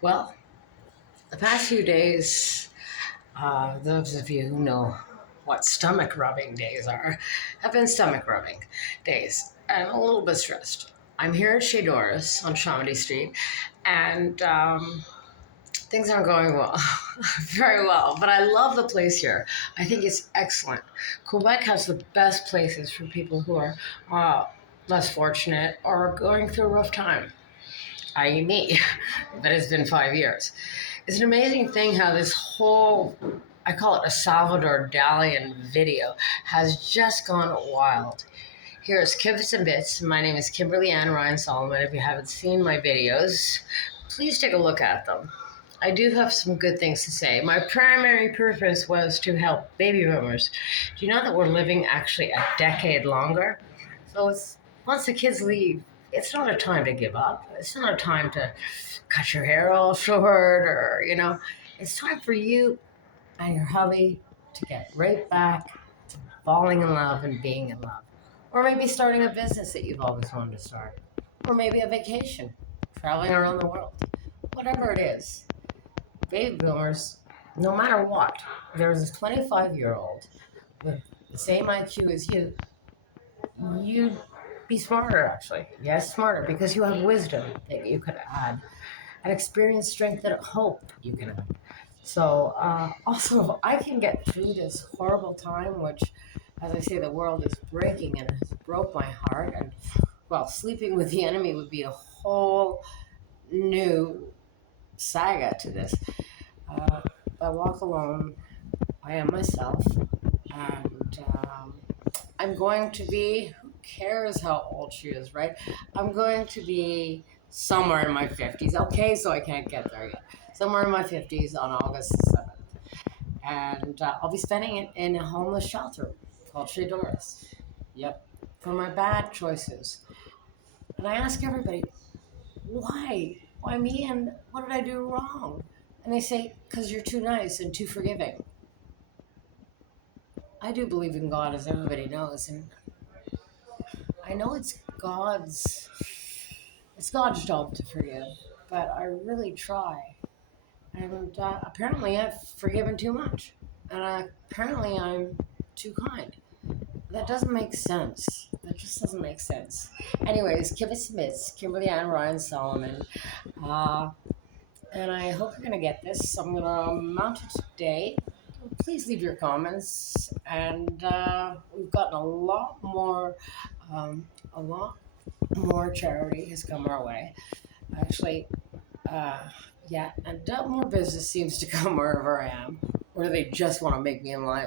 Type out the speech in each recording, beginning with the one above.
Well, the past few days, those of you who know what stomach rubbing days are, have been stomach rubbing days. I'm a little bit stressed. I'm here at Chez Doris on Chamonix Street, and things aren't going well, very well. But I love the place here. I think it's excellent. Quebec has the best places for people who are uh, less fortunate or going through a rough time, i.e., me. But it's been 5 years. It's an amazing thing how this whole, I call it a Salvador Dalian video, has just gone wild. Here's Kibits and Bits. My name is Kimberly Ann Ryan Solomon. If you haven't seen my videos, please take a look at them. I do have some good things to say. My primary purpose was to help baby boomers. Do you know that we're living actually a decade longer? So once the kids leave, it's not a time to give up. It's not a time to cut your hair all short or. It's time for you and your hubby to get right back to falling in love and being in love. Or maybe starting a business that you've always wanted to start. Or maybe a vacation, traveling around the world. Whatever it is, baby boomers, no matter what, there's this 25-year-old with the same IQ as you'd be smarter actually. Yes, smarter because you have wisdom that you could add, and experience, strength, and hope you can add. So, also, if I can get through this horrible time, which, as I say, the world is breaking and has broke my heart, and well, sleeping with the enemy would be a whole new saga to this. Uh, I walk alone. I am myself, and I'm going to be. Who cares how old she is, right? I'm going to be somewhere in my 50s. Okay, so I can't get there yet. Somewhere in my 50s on August 7th. And I'll be spending it in a homeless shelter called Chez Doris. Yep, for my bad choices. And I ask everybody, why? Why me and what did I do wrong? And they say, because you're too nice and too forgiving. I do believe in God, as everybody knows, and I know it's God's job to forgive, but I really try. And apparently, I've forgiven too much, and apparently, I'm too kind. That doesn't make sense. That just doesn't make sense. Anyways, Kibit Smiths, Kimberly Ann Ryan Solomon, uh, and I hope you're gonna get this. I'm gonna mount it today. Please leave your comments, and we've gotten um, a lot more charity has come our way. Actually, uh, yeah, and more business seems to come wherever I am, or they just want to make me in line,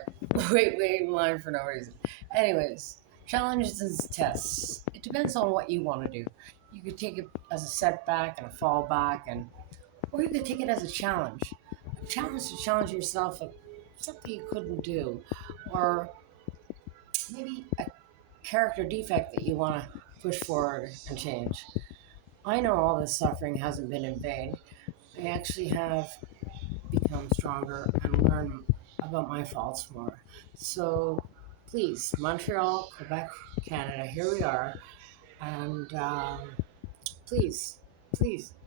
wait in line for no reason. Anyways, challenges and tests. It depends on what you want to do. You could take it as a setback and a fallback, or you could take it as a challenge. A challenge to challenge yourself at something you couldn't do, or maybe a character defect that you want to push forward and change. I know all this suffering hasn't been in vain. I actually have become stronger and learn about my faults more. So please, Montreal, Quebec, Canada, here we are. And please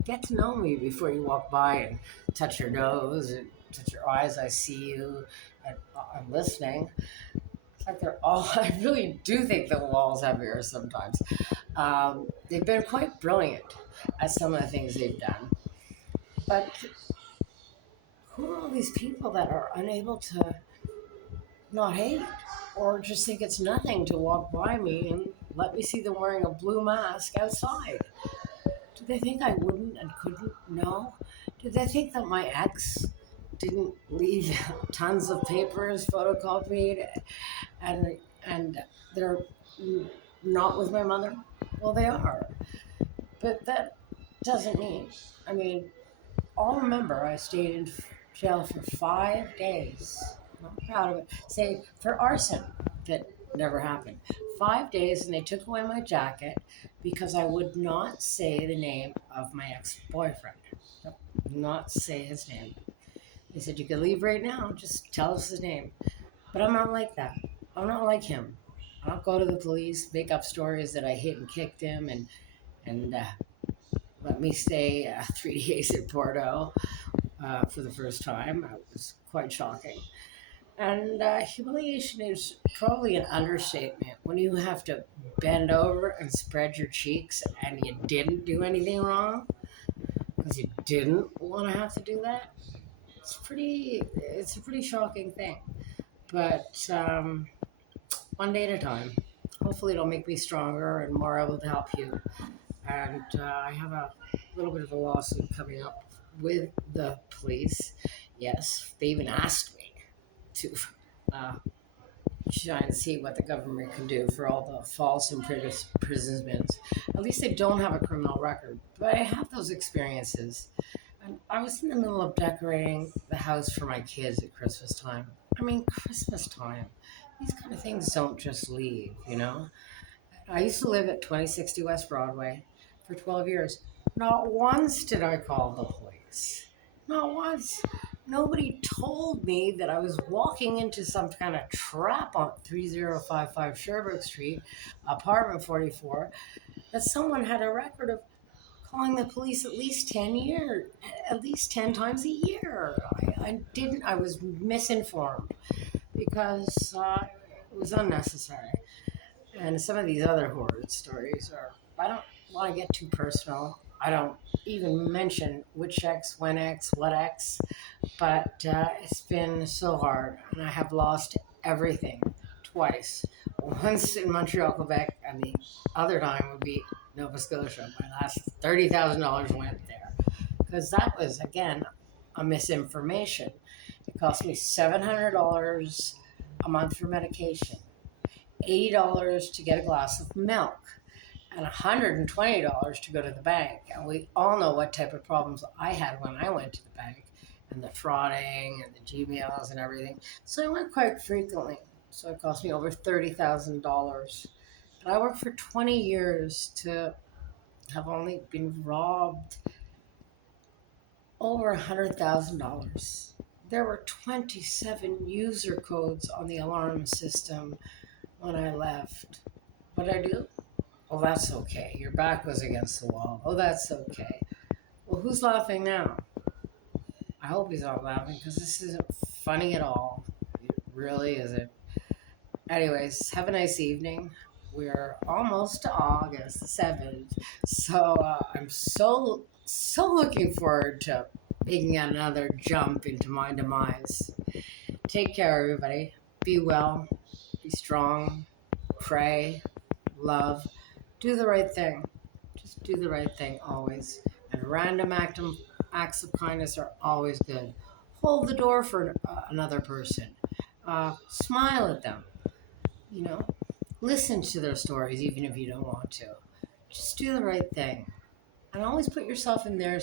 get to know me before you walk by and touch your nose and touch your eyes. I see you and I'm listening. It's like they're all, I really do think the walls have ears sometimes. They've been quite brilliant at some of the things they've done. But who are all these people that are unable to not hate or just think it's nothing to walk by me and let me see them wearing a blue mask outside? Do they think I wouldn't and couldn't know? Do they think that my ex didn't leave tons of papers photocopied and they're not with my mother? Well, they are. But that doesn't mean, I mean, I'll remember I stayed in jail for 5 days. I'm not proud of it. Say for arson that never happened. 5 days, and they took away my jacket because I would not say the name of my ex-boyfriend. Not say his name. They said you can leave right now. Just tell us his name. But I'm not like that. I'm not like him. I don't go to the police, make up stories that I hit and kicked him, and let me stay 3 days in Porto for the first time. It was quite shocking. And humiliation is probably an understatement when you have to bend over and spread your cheeks and you didn't do anything wrong because you didn't want to have to do that. It's a pretty shocking thing. But one day at a time. Hopefully, it'll make me stronger and more able to help you. And I have a little bit of a lawsuit coming up with the police. Yes, they even asked me to uh, try and see what the government can do for all the false imprisonments. At least they don't have a criminal record, but I have those experiences. And I was in the middle of decorating the house for my kids at Christmas time. I mean, Christmas time. These kind of things don't just leave, you know? I used to live at 2060 West Broadway for 12 years. Not once did I call the police. Not once. Nobody told me that I was walking into some kind of trap on 3055 Sherbrooke Street, apartment 44, that someone had a record of calling the police at least 10 times a year. I was misinformed because it was unnecessary. And some of these other horrid stories I don't want to get too personal. I don't even mention which ex, when ex, what ex, but it's been so hard, and I have lost everything twice. Once in Montreal, Quebec, and the other time would be Nova Scotia. My last $30,000 went there because that was, again, a misinformation. It cost me $700 a month for medication, $80 to get a glass of milk, and $120 to go to the bank. And we all know what type of problems I had when I went to the bank, and the frauding and the Gmails and everything. So I went quite frequently. So it cost me over $30,000. And I worked for 20 years to have only been robbed over $100,000. There were 27 user codes on the alarm system when I left. What did I do? Oh, that's okay. Your back was against the wall. Oh, that's okay. Well, who's laughing now? I hope he's not laughing because this isn't funny at all. It really isn't. Anyways, have a nice evening. We're almost to August the 7th. So I'm so looking forward to making another jump into my demise. Take care, everybody. Be well. Be strong. Pray. Love. Do the right thing. Just do the right thing always. And random acts of kindness are always good. Hold the door for another person. Smile at them. You know, listen to their stories even if you don't want to. Just do the right thing. And always put yourself in their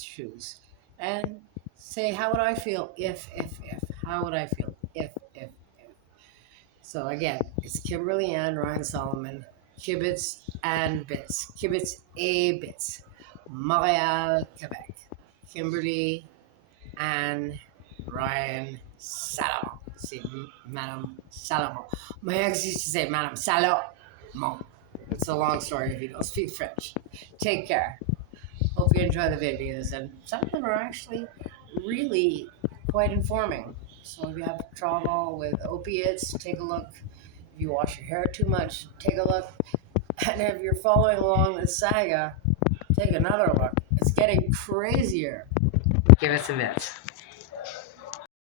shoes. And say, how would I feel if? How would I feel if? So again, it's Kimberly Ann Ryan Solomon, Kibitz and Bits, Kibitz A Bits, Montreal, Quebec. Kimberly Ann Ryan Salomon. See, Madame Salomon. My ex used to say Madame Salomon. It's a long story if you don't speak French. Take care. Hope you enjoy the videos, and some of them are actually really quite informing. So if you have trouble with opiates, take a look. If you wash your hair too much, take a look. And if you're following along the saga, take another look. It's getting crazier. Give us a bit.